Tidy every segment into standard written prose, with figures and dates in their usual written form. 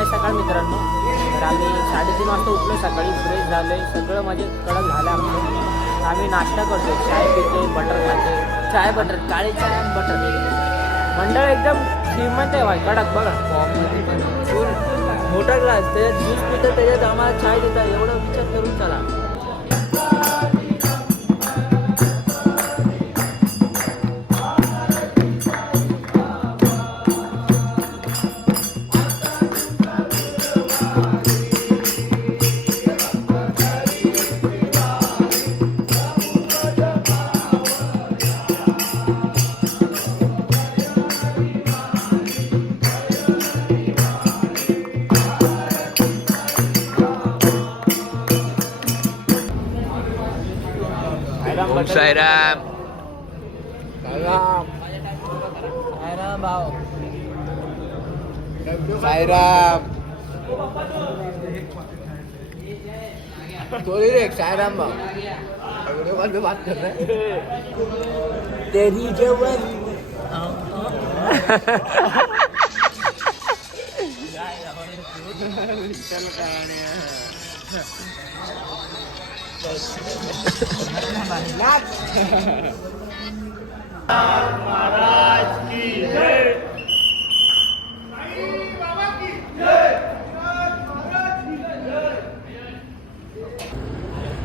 आहे सकाळ मित्रांनो. तर आम्ही 3:30 वाजता उठलो सकाळी, फ्रेश झालो, सगळं म्हणजे कडक झालं आमचं. आम्ही नाश्ता करतो, चाय पितो, बटर खातो, चाय बटर, काळी चाय आणि बटर. मंडळ एकदम श्रीमंत आहे भाई, कडक बघा. फुल मोठा ग्लास, त्याच्यात ज्यूस पितो, त्याच्यात आम्हाला चाय देतात. एवढं विचार करून चला. ओम साईराम. साईराम भाऊ. साईराम. कोई रे साईराम भाऊ. वीडियो कॉल पे बात कर रहे हैं. तेरी जवानी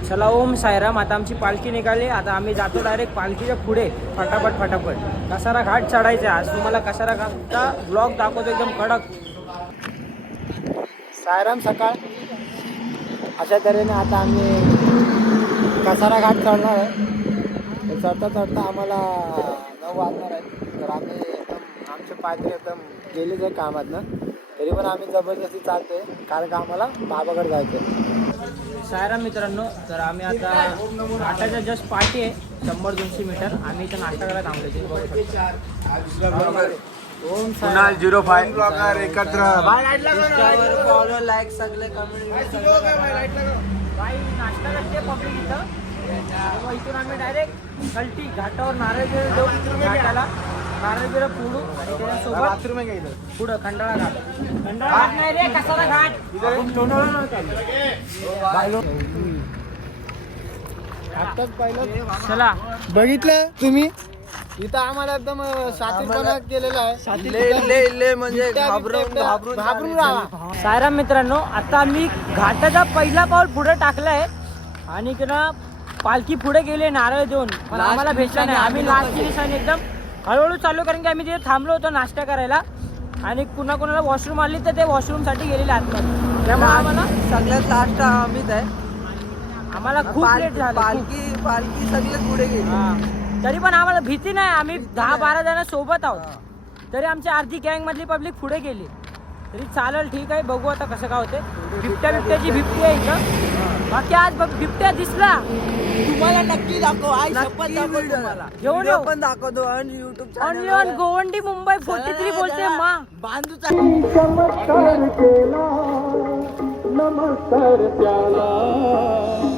चला ओम साईराम. आता आमची पालखी निघाली. आता आम्ही जातो डायरेक्ट पालखीच्या पुढे. फटाफट कसारा घाट चढायचा. आज तुम्हाला कसारा घाटचा ब्लॉग दाखवतो एकदम कडक. साईराम सकाळ. अशा तऱ्हेने आता आम्ही कसारा घाट चढणार आहे. चढता आम्हाला 9 वाजणार आहे. तर आम्ही एकदम आमचे पाय तर एकदम गेलेच आहे कामातनं, तरी पण आम्ही जबरदस्ती चालतोय कारण का आम्हाला बाबाकडे जायचं आहे. साईराम मित्रांनो, तर आम्ही आता घाटाच्या जस्ट पाठी आहे, 100-200 मीटर. आम्ही इथं नाश्ता करायला थांबलो. ओम कुणाल 05 ब्लॉगर एकत्र. फॉलो, लाईक, सगळे कमेंट. बाई नाश्ता करते पब्लिक इथं. मग इथून आम्ही डायरेक्ट कल्टी घाटावर नारळ देऊ. घाटाला नारळ बिरं फोडू आणि त्याच्यासोबत पुढं खंडाळा घाट. खंडाळा घाट नाही रे, कसारा घाट. आत्ताच पहिलं चला. बघितलं तुम्ही, इथं आम्हाला एकदम साथीपणा केलेला आहे. ले म्हणजे घाबरून राहा. साईराम मित्रांनो, आता आम्ही घाटाचा पहिला पाऊल पुढे टाकलाय आणि इकडं पालखी पुढे गेले नारळ देऊन, पण आम्हाला भेटला नाही. आम्ही लास्टची दिवसाने एकदम हळूहळू चाललो, कारण की आम्ही तिथे थांबलो होतो नाश्ता करायला आणि कुणाला वॉशरूम आली तर ते वॉशरूम साठी गेलेले आतमध्ये. त्यामुळे आम्हाला सगळ्यात लास्ट आम्हीच आहे. आम्हाला खूप लेट झालं. पालखी सगळ्यात पुढे गेली. तरी पण आम्हाला भीती नाही. आम्ही 10-12 जण सोबत आहोत, तरी आमच्या अर्धी गँग मधली पब्लिक पुढे गेली. तरी चालेल, ठीक आहे, बघू आता कसं काय होते. बिबट्याची भीती आहे इथं. बाकी आज बिबट्या दिसला तुम्हाला नक्की दाखव. आई शपथ दाखव तुम्हाला. घेऊन येऊ. पण दाखवतो आणि YouTube only on Govandi Mumbai 43 बोलते मा. बांधूचा.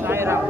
साईराम.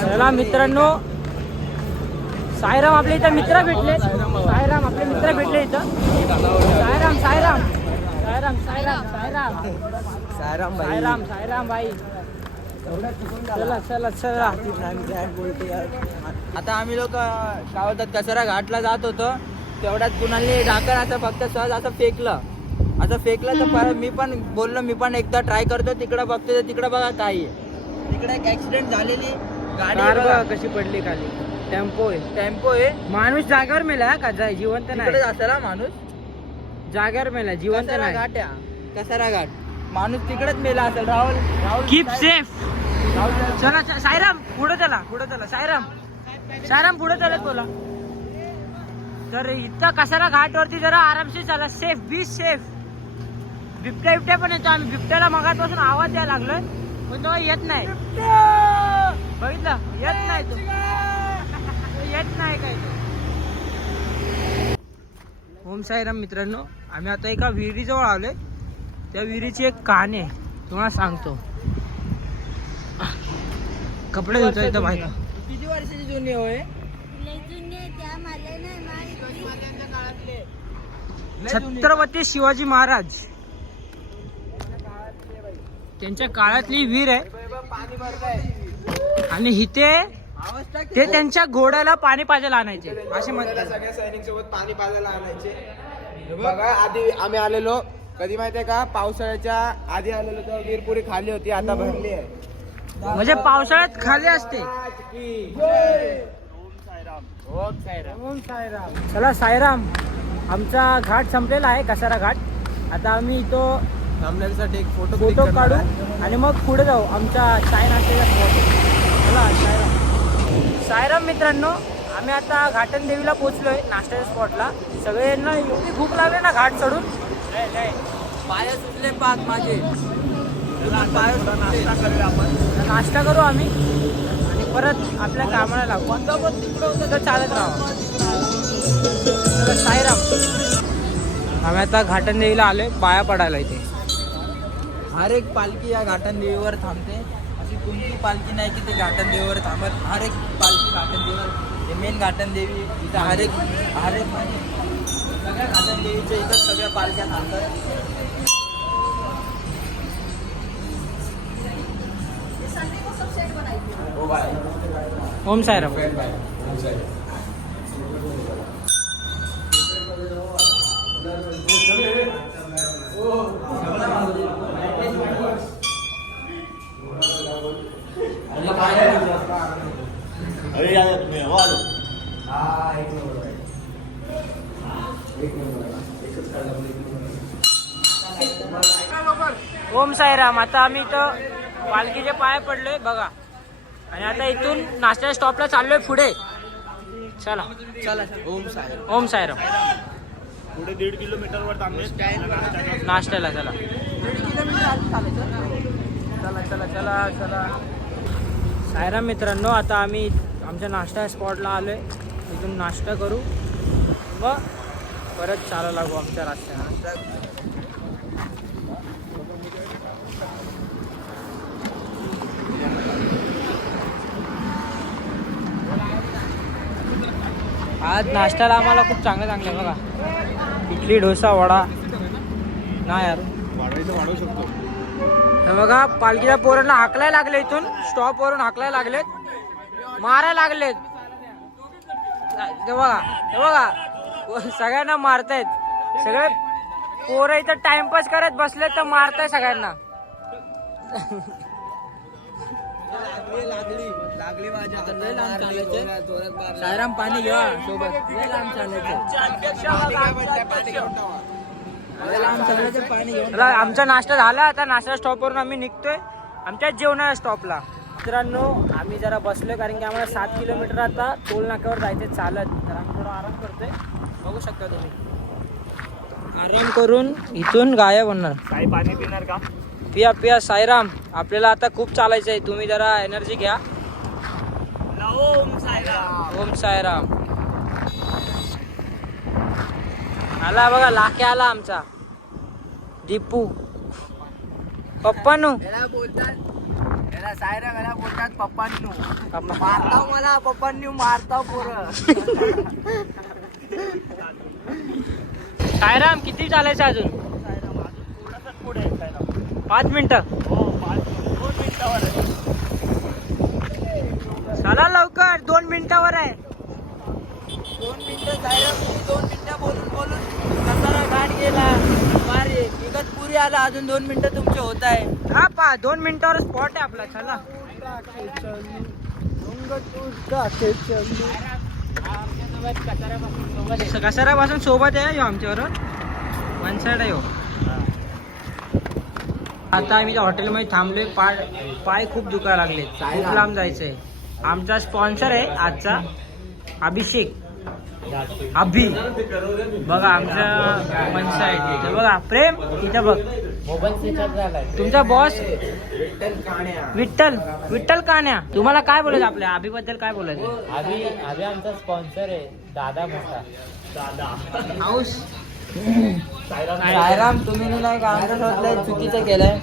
चला मित्रांनो, साईराम आपले इथं मित्र भेटले. साईराम आपले मित्र भेटले इथं. साईराम साईराम साईराम साईराम साईराम साईराम भाई. साईराम साईराम भाई. चला चला चला. आता आम्ही लोक काय बोलतात कसारा घाटला जात होतो, तेवढ्यात कुणाला ढाकण असं फक्त सहज असं फेकलं तर परत मी पण बोललो मी पण एकदा ट्राय करतो, तिकडं बघतो तर तिकडं बघा काय आहे. तिकडे एक ऍक्सिडेंट झालेली गाडी कार आहे बघा. बघ कशी पडली खाली. टेम्पो आहे. टेम्पो आहे माणूस जागेवर मेला का जिवंत तिकडे नाही. असेल हा माणूस. जागेवर मेला जिवंत कसारा नाही. घाट आहे. कसारा घाट माणूस तिकडेच मेला असेल. राहुल राहुल कीप साहेब- सेफ. राहुल चला साईराम पुढे चला साईराम पुढे चला बोला. तर इथं कसारा घाटवरती जरा आरामशीर चला. Safe be safe. बिबट्या पण येतो. आम्ही बिबट्याला मगापासून आवाज द्यायला लागलोय पण तो येत नाही. बघितलं येत नाही तो येत नाही काय तो. ओम साईराम मित्रांनो, आम्ही आता एका विहिरीजवळ आलोय. त्या विहिरीची एक कहाणी आहे तुम्हाला सांगतो. कपडे धुतो इथं बायका. किती वर्षाची जुनी होय? छत्रपती शिवाजी महाराज त्यांच्या काळातली विहीर आहे. पाणी भरलंय. आणि इथे आवाज टाक. ते त्यांच्या घोड्याला पाणी पाजायला आणायचे असे म्हणतात. सगळ्या सैनिक सोबत पाणी पाजायला आणायचे. बघा आधी आम्ही आलेलो कधी माहितीये का, पावसाळ्याच्या आधी आलेलो तेव्हा वीर पुरी खाली होती, आता भरली आहे. म्हणजे पावसाळ्यात खाली असते. ओम साईराम. चला साईराम, आमचा घाट संपलेला आहे कसारा घाट. आता आम्ही इथं थांबण्यासाठी एक फोटो फोटो काढू आणि मग पुढे जाऊ आमच्या चाय नाश्त्याच्या स्पॉट. चला साईराम मित्रांनो, आम्ही आता घाटन देवीला पोहोचलोय नाश्त्याच्या स्पॉटला. सगळ्यांना एवढी भूक लागली ना घाट चढून. पाय सुटले पाक माझे. पाय नाश्ता करू आम्ही आणि परत आपल्या कामाला लागू. तिकडं चालत राहू. साईराम, आम्ही आता घाटन देवीला आलोय पाया पडायला इथे. हर एक पालखी या घाटन देवीवर थांबते. अशी कोणती पालखी नाही की ते घाटन देवीवर थांबत. हर एक पालखी घाटन देवीवर. हे मेन घाटन देवी इथं हर एक सगळ्या घाटन देवीच्या इथं सगळ्या पालख्या थांबतात. ओम साईराम. ओम साईराम. आता आम्ही इथं पालखीचे पाय पडलोय बघा. आणि आता इथून नाश्त्याच्या स्टॉपला चाललोय पुढे. चला चला ओम साहेब. ओम साईराम. पुढे 1.5 किलोमीटरवर थांबले. नाश्त्याला चला. 1.5 किलोमीटर आत चालायचं. चला साईराम मित्रांनो, आता आम्ही आमच्या नाश्ता स्पॉटला आलोय. इथून नाश्ता करू मग परत चाला लागू आमच्या रस्त्याला. आज नाश्त्याला आम्हाला खूप चांगलं बघा. इडली डोसा वडा ना यार. वाढवू शकतो. हे बघा पालखीच्या पोरांना हाकलाय लागले. इथून स्टॉप वरून हाकलाय लागलेत, मारायला लागलेत. हे बघा सगळ्यांना मारतायत. सगळे पोरं इथं टाइमपास करत बसले तर मारताय सगळ्यांना. लागली माझ्या. लय लांब चालायचं. साईराम पाणी घ्या सोबत. लय लांब चालायचं. पाणी घेऊन. चला, आमचा नाश्ता झाला. आता नाश्ता स्टॉपवरून आम्ही निघतोय आमच्या जेवणाच्या स्टॉपला. मित्रांनो, आम्ही जरा बसलोय कारण की आम्हाला 7 किलोमीटर आता टोल नाक्यावर जायचं चालत. तर आम्ही थोडा आराम करतोय. बघू शकता तुम्ही. आराम करून इथून गायब होणार. काही पाणी पिणार का? पिया साईराम. आपल्याला आता खूप चालायचं आहे. तुम्ही जरा एनर्जी घ्या. ओम साईराम. आला बघा लाखे आला आमचा दीपू. पप्पानू याला साईराम याला बोलतात पप्पांनू. पप्पा. मारताव मला पप्पांनी मारताव पोरं. साईराम किती चालायचं अजून? पुढे 5 मिनिटं. 2 मिनिटावर आहे. चला लवकर. 2 मिनिटावर आहे. 2 मिनिटं साईराम. 2 मिनिटं बोलून कसारा घाट गेला. इगतपुरी आला. अजून 2 मिनिटं तुमचे होत आहे. हा 2 मिनिटावर स्पॉट आहे आपला. चला टाके चलू रंग तू टाके चलू. कसाऱ्यापासून सोबत आहे ह्यो आमच्याबरोबर वन साईड आहे ह्यो. आता आम्ही त्या हॉटेलमध्ये थांबलोय. पाय खूप दुखायला लागले. खूप लांब जायचंय. आमचा स्पॉन्सर आहे आजचा अभिषेक अभि. बघा आमचा वन साईड बघा. प्रेम इथं बघ. मोबाईल स्विच ऑफ झालाय. तुमचा बॉस विठ्ठल कान्या. तुम्हाला काय बोलायचं आपल्या अभिबद्दल काय बोलायचं? अभि आमचा स्पॉन्सर आहे. दादा मोठा हाऊस. सायराम तुम्ही नाही का आमच्या शोधलंय चुकीचं केलंय.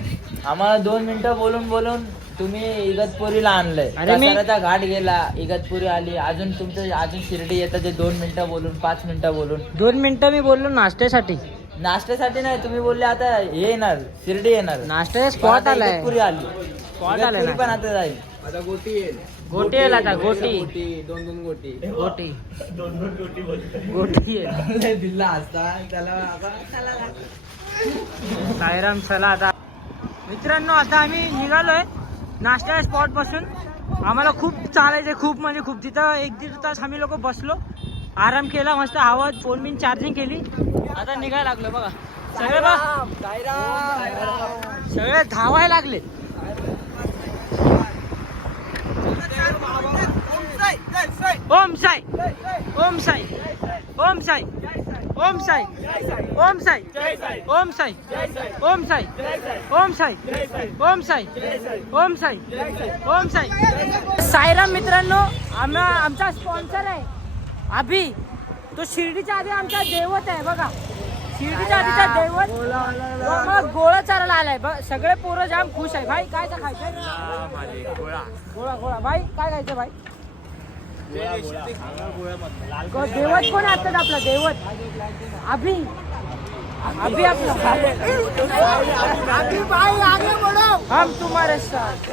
आम्हाला 2 मिनिटं बोलून तुम्ही इगतपुरीला आणलंय. अरे मी- कसाऱ्याचा घाट गेला, इगतपुरी आली, अजून तुमचं अजून शिर्डी येतं ते 2 मिनिटं बोलून 5 मिनिटं बोलून. 2 मिनिटं मी बोललो नाश्त्यासाठी. नाश्त्यासाठी नाही, तुम्ही बोलले आता हे येणार शिर्डी येणार. नाश्त्याचा स्पॉट आलाय. इगतपुरी आली. Spot आलाय इगतपुरी ना. पण आता जाईल. आता गोटी येईल. गोटी येईल आता. गोटी 2 गोटी. गोटी येईल. दिल्ला असता त्याला साईराम चला आता. मित्रांनो आता आम्ही निघालोय नाश्त्या स्पॉट पासून. आम्हाला खूप चालायचंय. खूप म्हणजे खूप. तिथं 1-1.5 तास आम्ही लोक बसलो. आराम केला मस्त. हवा फोन बिन चार्जिंग केली. आता निघायला लागलो बघा. सगळे बघ सगळे धावायला लागले. ओम साई ओम साई ओम साई ओम साई ओम साई ओम साई ओम साई ओम साई ओम साई ओम साई ओम साई. साईराम मित्रांनो आमचा स्पॉन्सर आहे अभि. तो शिर्डीच्या आधी आमचा दैवत आहे बघा. शिर्डीच्या आधीचा दैवत. मग गोळा चारायला आलाय. सगळे पोरं जाम खुश आहे. भाई काय खायचं? गोळा गोळा. भाई काय खायचं भाई? दैवत कोण असतात आपला दैवत? अभि आपला. हम तुम्हारे साथ.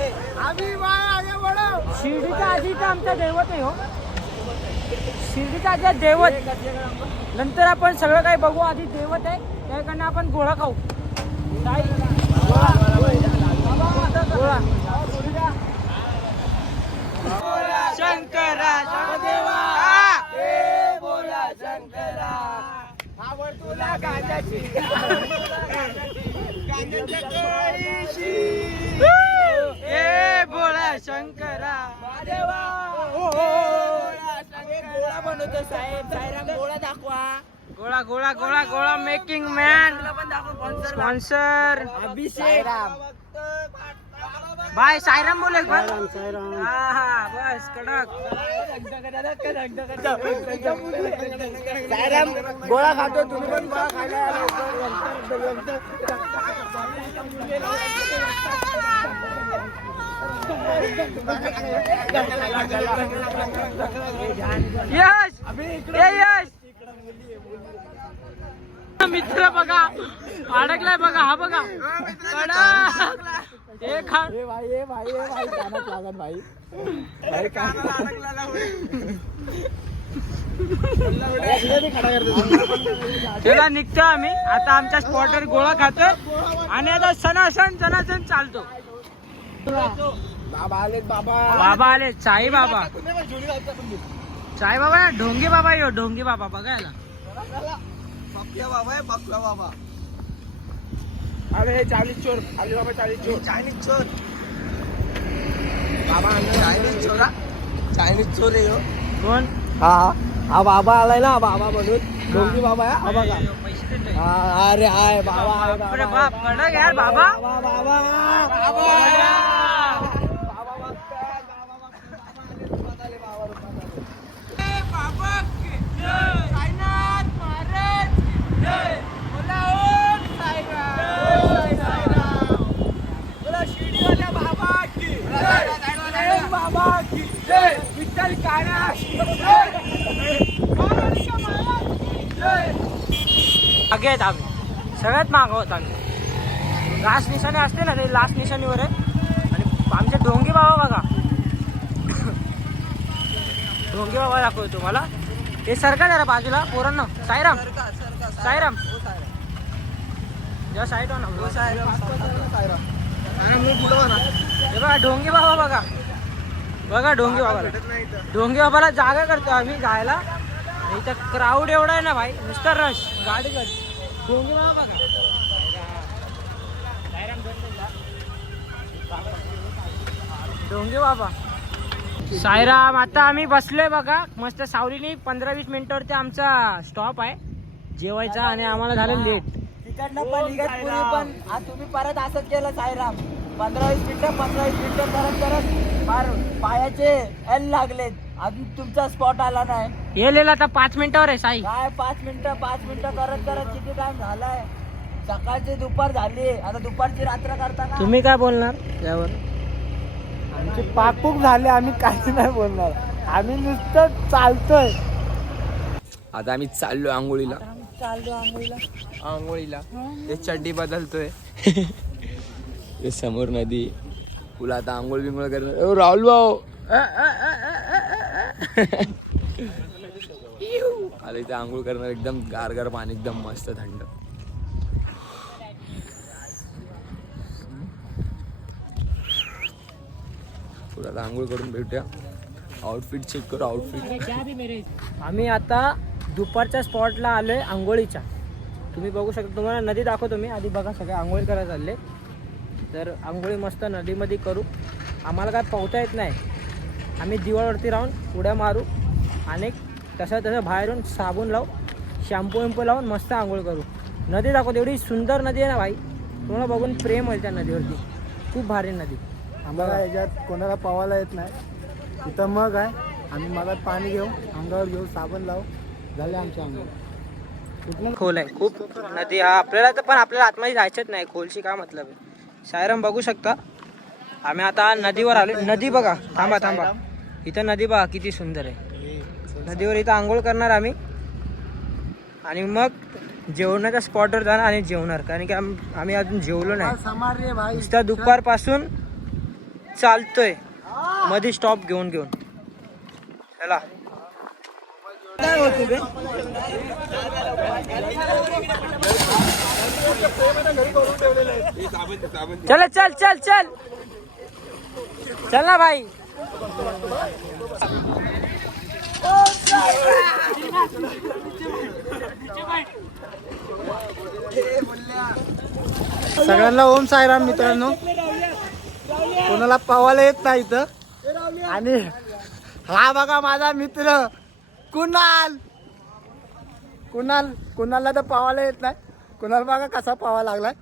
शिर्डीच्या आधीचा आमचा दैवत आहे हो. शिर्डीच्या आधी दैवत. नंतर आपण सगळं काही बघू. आधी दैवत आहे त्याकडनं आपण गोळा खाऊ. काय गोळा गोळा. शंकरा देवा बोला शंकरा. आवड तुला गांजाची ए बोला शंकरा देवा. गोळा बनवतो साहेब. साईराम गोळा दाखवा. गोळा गोळा गोळा गोळा मेकिंग मॅन. स्पॉन्सर अभिषेक. बाय साईराम बोलेल पण. हा हा बस कडक. साईराम गोळा खातो. तुम्ही पण गोळा खायला यश ए यश. मित्र बघा अडकलाय बघा. हा बघा कडक. हे खा. भाई कानात लागत भाई. भाई त्याला निघतो आम्ही आता. आमच्या स्पॉटवर गोळा खातोय आणि आता सणासण चालतो. बाबा आले. बाबा आले. साई बाबा. साई बाबा ढोंगे बाबा. यो ढोंगे बाबा बघायला. बाबा अरे 40 चोर आले. बाबा 40 चोर. बाबा चायनीज चोर आहे हो. कोण? हा बाबा आलाय ना. बाबा म्हणून डोंगी बाबा आहे. हा बघा. पैसे देतोय. अरे आहे बाबा आहे. बापरे बाप कडक यार बाबा. मागे आहेत आम्ही. सगळ्यात मागं होत आम्ही. लास्ट निशाणी असते ना ते लास्ट निशाणीवर आहे. आणि आमचे ढोंगे बाबा बघा. ढोंगे बाबा दाखवतो तुम्हाला. हे सरका जरा बाजूला पोरांना. साईराम साईराम या साईड हो ना. हे बघा ढोंगे बाबा बघा. बघा ढोंगे बाबाला. ढोंगे बाबाला जागा करतो आम्ही जायला. इथं क्राऊड एवढा आहे ना भाई, नुसतं रश गाडी गाडी. ढोंगे बाबा बघा. ढोंगे बाबा. साईराम. आता आम्ही बसलोय बघा मस्त सावलीनी. 15-20 मिनिटावरती आमचा स्टॉप आहे जेवायचा आणि आम्हाला झालं लेट. तिकडनं पण इगतपुरी पण आज तुम्ही परत असंच केलं साईराम. 15-20 मिनिटं करत फार पायाचे एल लागलेत. अजून तुमचा स्पॉट आला नाही. येलेला आता 5 मिनिटावर आहे साई. काय 5 मिनिटं करत किती टाइम झालाय. सकाळची दुपार झाली, आता दुपारची रात्र करता का? तुम्ही काय बोलणार यावर? आमचे पाकूक झाले, आम्ही काही नाही बोलणार. आम्ही नुसतं चालतोय. आता आम्ही चाललो आंघोळीला. ते चड्डी बदलतोय. ते समोर नदी. तुला आता आंघोळ बिंघोळ करणार. राहुल भाऊ आले इथे आंघोळ करणार. एकदम गार पाणी, एकदम मस्त थंड. तुला आता आंघोळ करून भेटूया. आउटफिट चेक करू. आउटफिट आम्ही आता दुपारच्या स्पॉटला आलोय आंघोळीच्या. तुम्ही बघू शकता. तुम्हाला नदी दाखवतो मी. आधी बघा सगळे आंघोळी करायला चालले. तर आंघोळी मस्त नदीमध्ये करू. आम्हाला काय पोहता येत नाही. आम्ही दिवाळवरती राहून उड्या मारू आणि तसं बाहेरून साबण लावू, शॅम्पू लावून मस्त आंघोळ करू. नदी दाखवतो. एवढी सुंदर नदी आहे ना भाई, तुम्हाला बघून प्रेम होईल त्या नदीवरती. खूप भारी नदी. आम्हाला याच्यात कोणाला पवायला येत नाही. इथं मग आहे. आम्ही मगात पाणी घेऊ, अंगावर घेऊ, साबण लावू, झाले आमचे अंगावर. खोल आहे खूप नदी. हा आपल्याला तर पण आपल्याला आतमध्ये जायचंच नाही. खोलशी काय मतलब आहे. सायराम बघू शकता. आम्ही आता नदीवर आलो. नदी बघा. थांबा. इथं नदी बघा किती सुंदर आहे. नदीवर इथं आंघोळ करणार आम्ही आणि मग जेवणाच्या स्पॉटवर जाणार आणि जेवणार. कारण की आम्ही अजून जेवलो नाही. नुसता दुपारपासून चालतोय मध्ये स्टॉप घेऊन. चला. चल ना भाई. सगळ्यांना ओम साईराम मित्रांनो. कोणाला पवायला येत नाही इथं. आणि हा बघा माझा मित्र कुणालला तर पवायला येत नाही. कुणाल बघा कसा पवा लागलाय.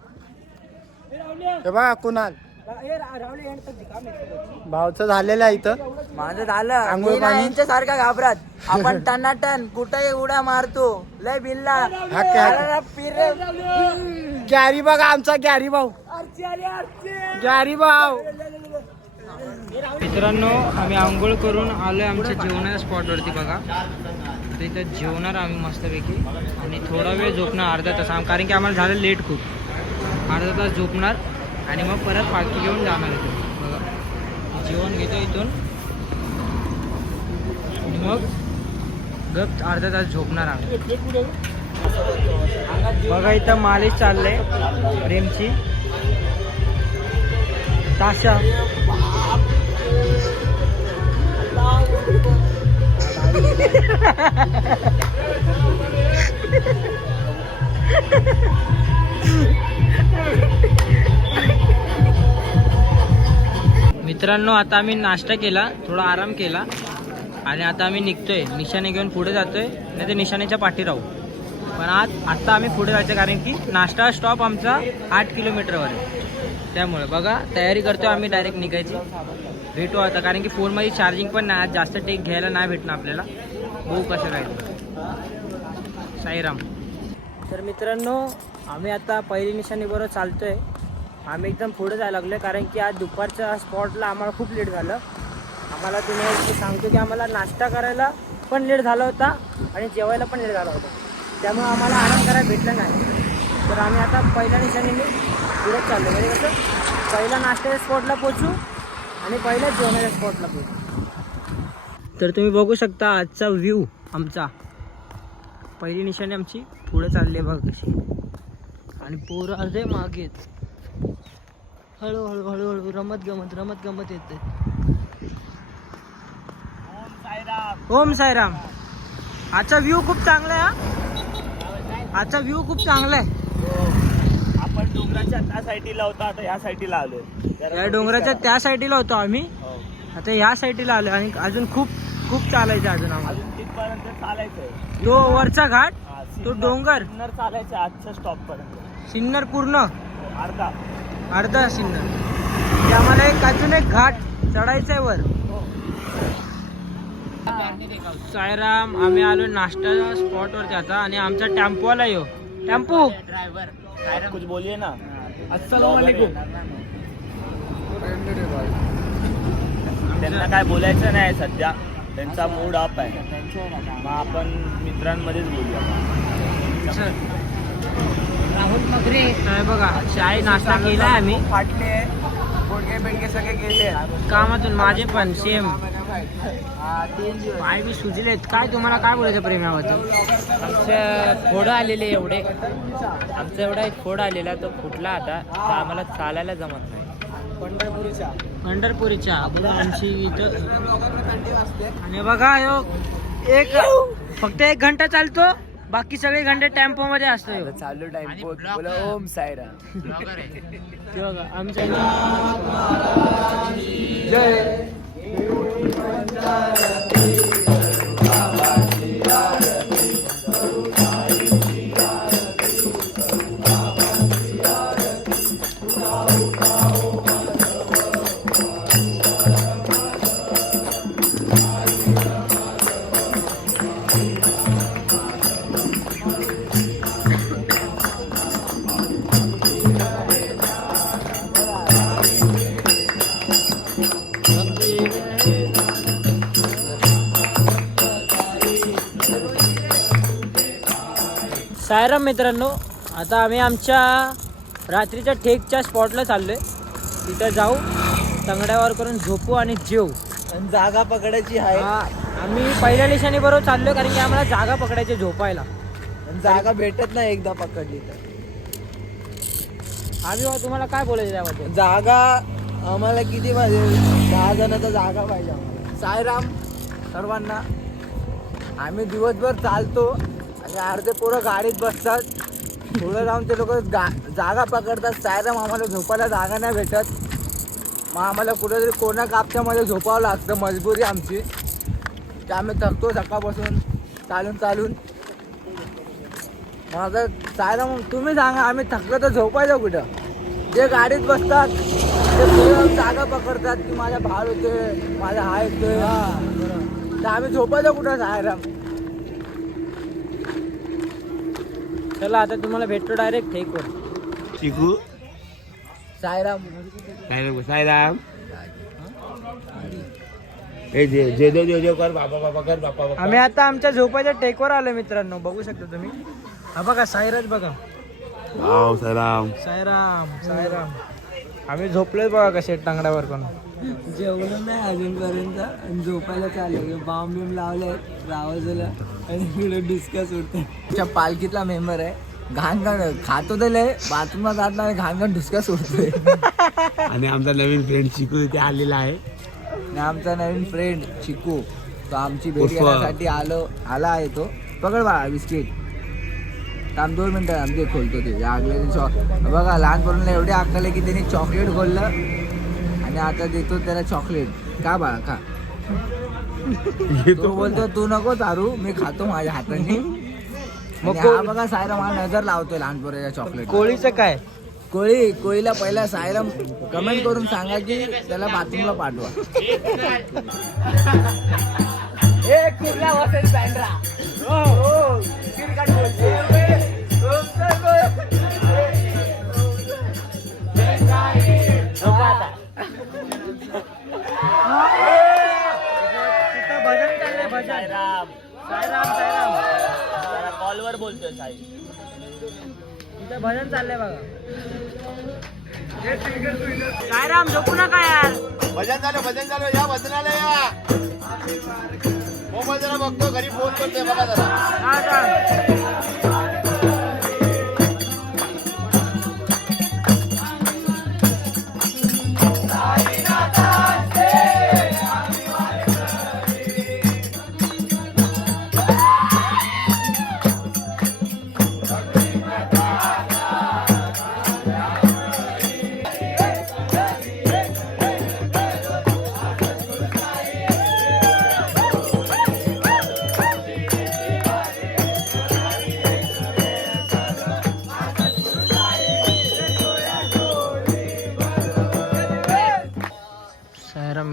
हे बघा कुणाल भावचं झालेलं आहे इथं. माझं झालं. आंघोळ पाणी. सारखा घाबरत. आपण टनाटन कुठे उड्या मारतो. लय बिल्ला. गॅरी बघा आमचा गॅरी भाऊ. मित्रांनो आम्ही आंघोळ करून आलोय आमच्या जेवणाच्या स्पॉटवरती बघा. तिथं जेवणार आम्ही मस्तपैकी आणि थोडा वेळ झोपणार अर्धा तास. कारण की आम्हाला झालं लेट खूप. अर्धा तास झोपणार आणि मग परत पालखी घेऊन जाणार इथून बघा. जेवण घेतो इथून आणि मग गप अर्धा तास झोपणार आम्ही. बघा इथं मालिश चाललंय प्रेमची. ताशा मित्रांनो आता आम्ही नाश्ता केला, थोडा आराम केला आणि आता आम्ही निघतोय. निशाणे घेऊन पुढे जातोय. नाही तर निशाणेच्या पाठी राहू. पण आत्ता आम्ही पुढे जायचं कारण की नाश्ता स्टॉप आमचा 8 किलोमीटरवर आहे. त्यामुळे बघा तयारी करतोय आम्ही डायरेक्ट निघायची. भेटू आता कारण की फोनमध्ये चार्जिंग पण नाही. आज जास्त टेक घ्यायला नाही भेटणार आपल्याला. बघू कसं राहील. साईराम. तर मित्रांनो आम्ही आता पहिली निशाणीबरोबर चालतोय. आम्ही एकदम पुढे जायला लागलो कारण की आज दुपारच्या स्पॉटला आम्हाला खूप लेट झालं. आम्हाला तुम्ही सांगतो की आम्हाला नाश्ता करायला पण लेट झाला होता आणि जेवायला पण लेट झाला होता. त्यामुळे आम्हाला आराम करायला भेटला नाही. तर आम्ही आता पहिल्या निशाणीने पुढे चाललो. म्हणजे कसं पहिला नाश्त्याच्या स्पॉटला पोचू आणि पहिल्या जेवणाच्या स्पॉटला पोचू. तर तुम्ही बघू शकता आजचा व्ह्यू आमचा. पहिली निशाणी आमची पुढे चालली आहे बघा कशी. आणि पोरं अर्धे मागेच. हळूहळू हळूहळू रमत गमत येते. ओम साईराम. आजचा व्ह्यू खूप चांगला आहे हा. आजचा व्ह्यू खूप चांगला आहे. आपण डोंगराच्या त्या साईडला होतो, आता या साईडला आलोय. या डोंगराच्या त्या साईडला होतो आम्ही, आता ह्या साईडला आलो आणि अजून खूप खूप चालायचं अजून आम्हाला. अजून तिथपर्यंत चालायचंय. तो वरचा घाट, तो डोंगर, सिन्नर चालायचं आजच्या स्टॉप पर्यंत. सिन्नर पूर्ण अर्धा सिन्नर. ते आम्हाला एक अजून एक घाट चढायचा आहे वर. साईराम, आम्ही आलो नाश्ता स्पॉट वरती आता आणि आमचा टेम्पो आला. यो टेम्पो ड्रायव्हर कुछ बोलिए ना. अस्सलाम वालेकुम. त्यांना काय बोलायचं नाही सध्या, त्यांचा मूड अप आहे. मग आपण मित्रांमध्येच बोलूया. राहुल मगरे बघा, चाय नाश्ता केलाय आम्ही. फाटले बोडगे बेडगे सगळे गेले कामातून माझे पण सेम 3 दिवस. पाय बी सुजलेत. काय तुम्हाला काय बोलायचं प्रेमाबद्दल? आमचं फोड आलेले एवढे, आमचा एवढा एक फोड आलेला तो फुटला आता, तर आम्हाला चालायला जमत नाही. पंढरपुरीच्या बघा आमची इथं. आणि बघा यो फक्त 1 घंटा चालतो, बाकी सगळे घंटे टेम्पो मध्ये असतो. ह्यो. चालू टाइम बोला ओम साईराम. ते बघा आमच्या जय सायराम मित्रांनो, आता आम्ही आमच्या रात्रीच्या ठेकच्या स्पॉटला चाललोय. तिथं जाऊ, तंगड्यावर करून झोपू आणि जेऊ. आणि जागा पकडायची आहे. आम्ही पहिल्या दिवसाने बरोबर चाललोय, कारण की आम्हाला जागा पकडायची झोपायला. आणि जागा भेटत नाही एकदा पकडली तर. आम्ही तुम्हाला काय बोलायचं त्याबद्दल? जागा आम्हाला किती पाहिजे? 10 जणांचा जागा पाहिजे आम्हाला. साईराम सर्वांना. आम्ही दिवसभर चालतो आणि अर्धे पोरं गाडीत बसतात. पुढे जाऊन ते लोक जागा पकडतात. साईराम आम्हाला झोपायला जागा नाही भेटत. मग आम्हाला कुठेतरी कोणा कापच्यामध्ये झोपावं लागतं, मजबुरी आमची. की आम्ही थकतो सकाळपासून चालून. माझं साईराम तुम्ही सांगा, आम्ही थकलं तर झोपायचं कुठं? जे गाडीत बसतात ते पुढे जागा पकडतात की माझा भाव येतोय, माझा हा येतोय, तर आम्ही झोपायचं कुठं साईराम? चला आता तुम्हाला भेटतो डायरेक्ट ठेकवर. चिकू साईराम साईराम. जे कर बाबा कर बाबा. आम्ही आता आमच्या झोपायच्या टेकवर आलोय मित्रांनो, बघू शकता तुम्ही. हा बघा साईराज बघा. साईराम. साईराम. आम्ही झोपलोय बघा कसे टांगड्यावर पण. जेवलो नाही अजूनपर्यंत आणि झोपायला चालू. बाम बिम लावले रावजला आणि इकडे डिस्कस उठते. आमच्या पालखीतला मेंबर आहे. घाण खातो तर लय, बाथरूमला जात नाही, घाण डिस्कस उठतोय. आणि आमचा नवीन फ्रेंड चिकू इथे आलेला आहे. आणि आमचा नवीन फ्रेंड चिकू, तो आमची भेट घेण्यासाठी आला आहे. तो पकड बघा बिस्किट. थांब 2 मिनिटं आमचे खोलतो ते. आगले बघा लहानपणाला एवढे अक्कल आहे की त्यांनी चॉकलेट खोललं आणि आता देतो त्याला चॉकलेट. का बाळा का? तो बोलतो तू नको दारू, मी खातो माझ्या हाताने. मग हा बघा सायराम हा नजर लावतोय लहानपोराच्या चॉकलेट. कोळीचं काय? कोळीला पहिला सायराम कमेंट करून सांगा की त्याला बाथरूमला पाठवा. भजन चाललंय भजन. साईराम. कॉलवर बोलतोय साई. तिथं भजन चाललंय बघा. साईराम झोपू नका यार. भजन झालं या भजनाला या. मोबाईल जरा बघतो, घरी फोन करतोय बघा जरा. हा जा.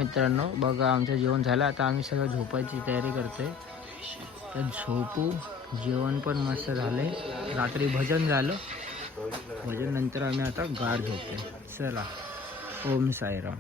मित्रांनो, बघा आमचं जेवण झालं. आता आम्ही सगळं झोपायची तयारी करतोय. तर झोपू. जेवण पण मस्त झाले. रात्री भजन झालं. भजन नंतर आम्ही आता गाढ झोपले. चला, ओम साईराम.